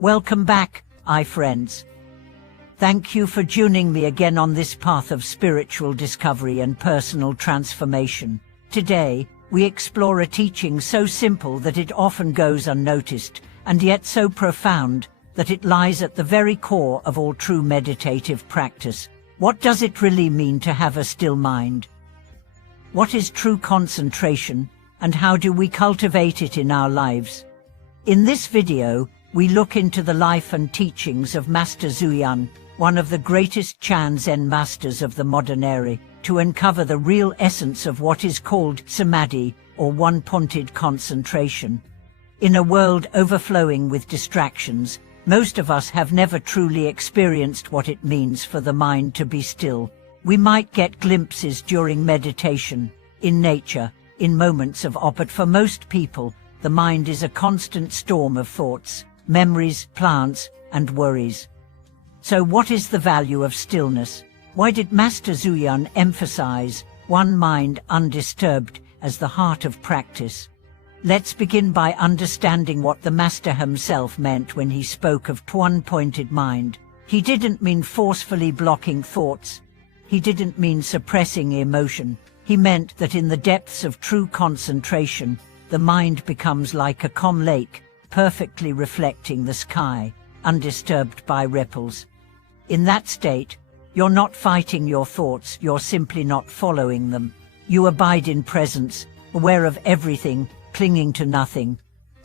Welcome back, friends. Thank you for joining me again on this path of spiritual discovery and personal transformation. Today, we explore a teaching so simple that it often goes unnoticed, and yet so profound that it lies at the very core of all true meditative practice. What does it really mean to have a still mind? What is true concentration, and how do we cultivate it in our lives? In this video, we look into the life and teachings of Master Xuyan, one of the greatest Chan Zen masters of the modern era, to uncover the real essence of what is called samadhi, or one-pointed concentration. In a world overflowing with distractions, most of us have never truly experienced what it means for the mind to be still. We might get glimpses during meditation, in nature, in moments of awe, but for most people, the mind is a constant storm of thoughts, memories, plans, and worries. So what is the value of stillness? Why did Master Xuyan emphasize one mind undisturbed as the heart of practice? Let's begin by understanding what the Master himself meant when he spoke of one-pointed mind. He didn't mean forcefully blocking thoughts. He didn't mean suppressing emotion. He meant that in the depths of true concentration, the mind becomes like a calm lake, perfectly reflecting the sky, undisturbed by ripples. In that state, you're not fighting your thoughts, you're simply not following them. You abide in presence, aware of everything, clinging to nothing.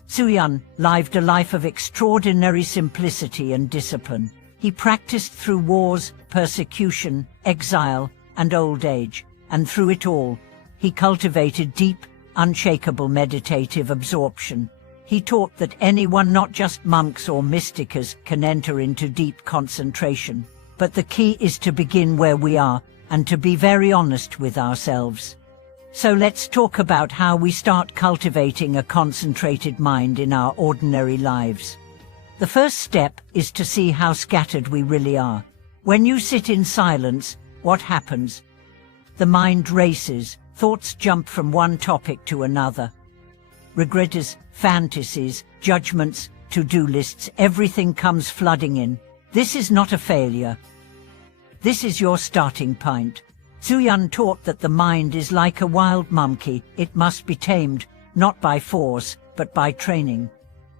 Xuyan lived a life of extraordinary simplicity and discipline. He practiced through wars, persecution, exile, and old age, and through it all, he cultivated deep, unshakable meditative absorption. He taught that anyone, not just monks or mystics, can enter into deep concentration. But the key is to begin where we are, and to be very honest with ourselves. So let's talk about how we start cultivating a concentrated mind in our ordinary lives. The first step is to see how scattered we really are. When you sit in silence, what happens? The mind races, thoughts jump from one topic to another. Regrets, fantasies, judgments, to-do lists, everything comes flooding in. This is not a failure. This is your starting point. Xuyan taught that the mind is like a wild monkey. It must be tamed, not by force, but by training.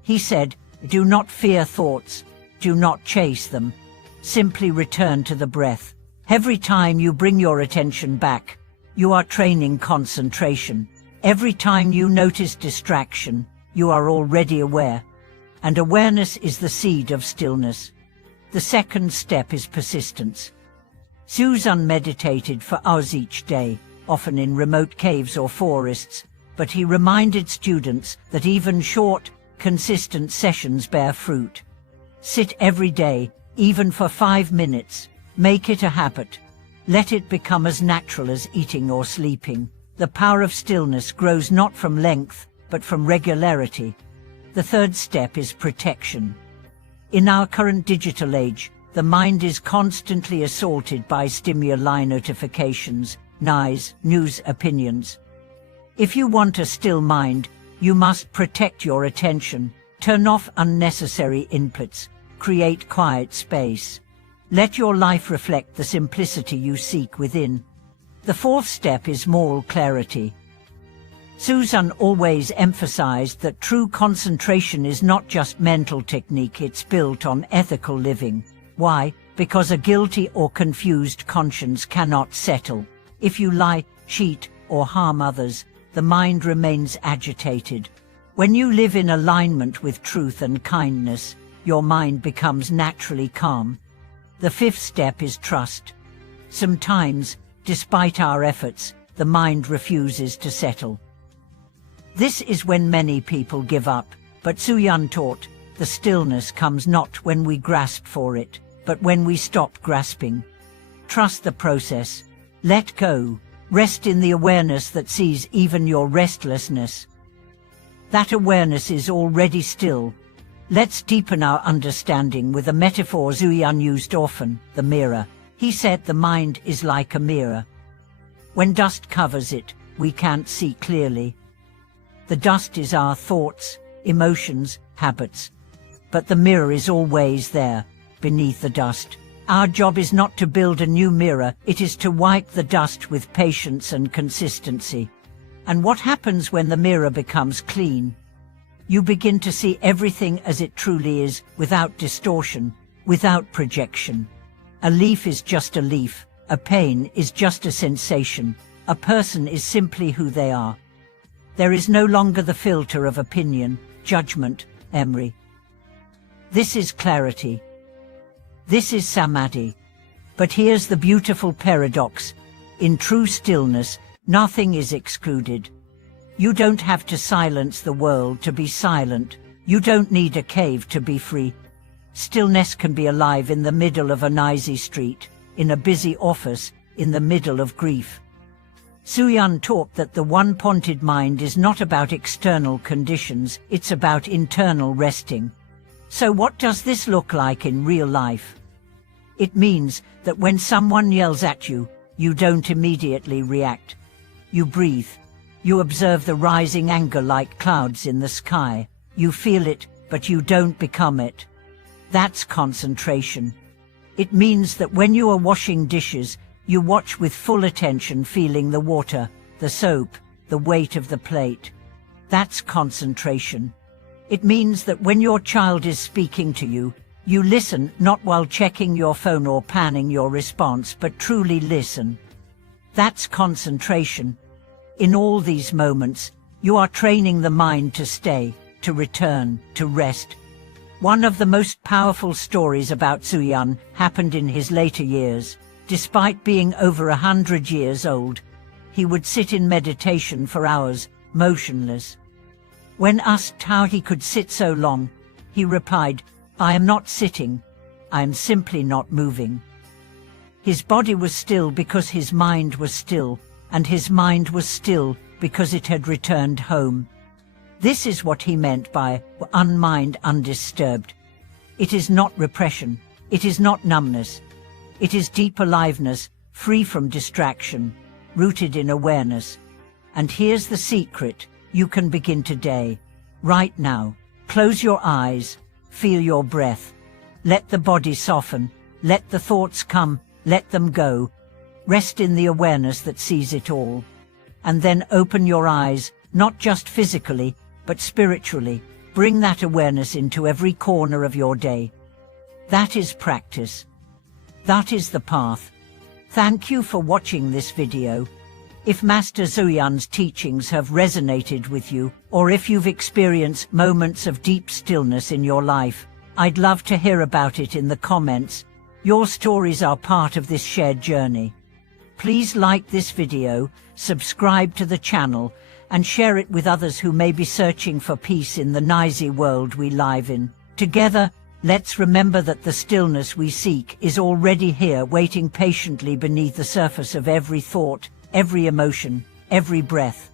He said, do not fear thoughts. Do not chase them. Simply return to the breath. Every time you bring your attention back, you are training concentration. Every time you notice distraction, you are already aware. And awareness is the seed of stillness. The second step is persistence. Xuyan meditated for hours each day, often in remote caves or forests, but he reminded students that even short, consistent sessions bear fruit. Sit every day, even for 5 minutes. Make it a habit. Let it become as natural as eating or sleeping. The power of stillness grows not from length, but from regularity. The third step is protection. In our current digital age, the mind is constantly assaulted by stimuli, notifications, news, opinions. If you want a still mind, you must protect your attention, turn off unnecessary inputs, create quiet space. Let your life reflect the simplicity you seek within. The fourth step is moral clarity. Xuyan always emphasized that true concentration is not just mental technique, it's built on ethical living. Why? Because a guilty or confused conscience cannot settle. If you lie, cheat, or harm others, the mind remains agitated. When you live in alignment with truth and kindness, your mind becomes naturally calm. The fifth step is trust. Sometimes, despite our efforts, the mind refuses to settle. This is when many people give up, but Xuyan taught, the stillness comes not when we grasp for it, but when we stop grasping. Trust the process. Let go. Rest in the awareness that sees even your restlessness. That awareness is already still. Let's deepen our understanding with a metaphor Xuyan used often, the mirror. He said the mind is like a mirror. When dust covers it, we can't see clearly. The dust is our thoughts, emotions, habits. but the mirror is always there, beneath the dust. Our job is not to build a new mirror, it is to wipe the dust with patience and consistency. And what happens when the mirror becomes clean? You begin to see everything as it truly is, without distortion, without projection. A leaf is just a leaf, a pain is just a sensation, a person is simply who they are. There is no longer the filter of opinion, judgment, memory. This is clarity. This is samadhi. But here's the beautiful paradox. In true stillness, nothing is excluded. You don't have to silence the world to be silent. You don't need a cave to be free. Stillness can be alive in the middle of a noisy street, in a busy office, in the middle of grief. Suyan taught that the one-pointed mind is not about external conditions, it's about internal resting. So what does this look like in real life? It means that when someone yells at you, you don't immediately react. You breathe. You observe the rising anger like clouds in the sky. You feel it, but you don't become it. That's concentration. It means that when you are washing dishes, you watch with full attention, feeling the water, the soap, the weight of the plate. That's concentration. It means that when your child is speaking to you, you listen, not while checking your phone or planning your response, but truly listen. That's concentration. In all these moments, you are training the mind to stay, to return, to rest. One of the most powerful stories about Suyan happened in his later years. Despite being over 100 years old, he would sit in meditation for hours, motionless. When asked how he could sit so long, he replied, "I am not sitting, I am simply not moving." His body was still because his mind was still, and his mind was still because it had returned home. This is what he meant by unmind undisturbed. It is not repression, it is not numbness. It is deep aliveness, free from distraction, rooted in awareness. And here's the secret: you can begin today, right now. Close your eyes, feel your breath. Let the body soften, let the thoughts come, let them go. Rest in the awareness that sees it all. And then open your eyes, not just physically, but spiritually. Bring that awareness into every corner of your day. That is practice. That is the path. Thank you for watching this video. If Master Suyan's teachings have resonated with you, or if you've experienced moments of deep stillness in your life, I'd love to hear about it in the comments. Your stories are part of this shared journey. Please like this video, subscribe to the channel, and share it with others who may be searching for peace in the noisy world we live in. Together, let's remember that the stillness we seek is already here, waiting patiently beneath the surface of every thought, every emotion, every breath.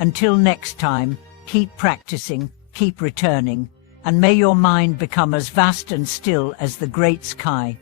Until next time, keep practicing, keep returning, and may your mind become as vast and still as the great sky.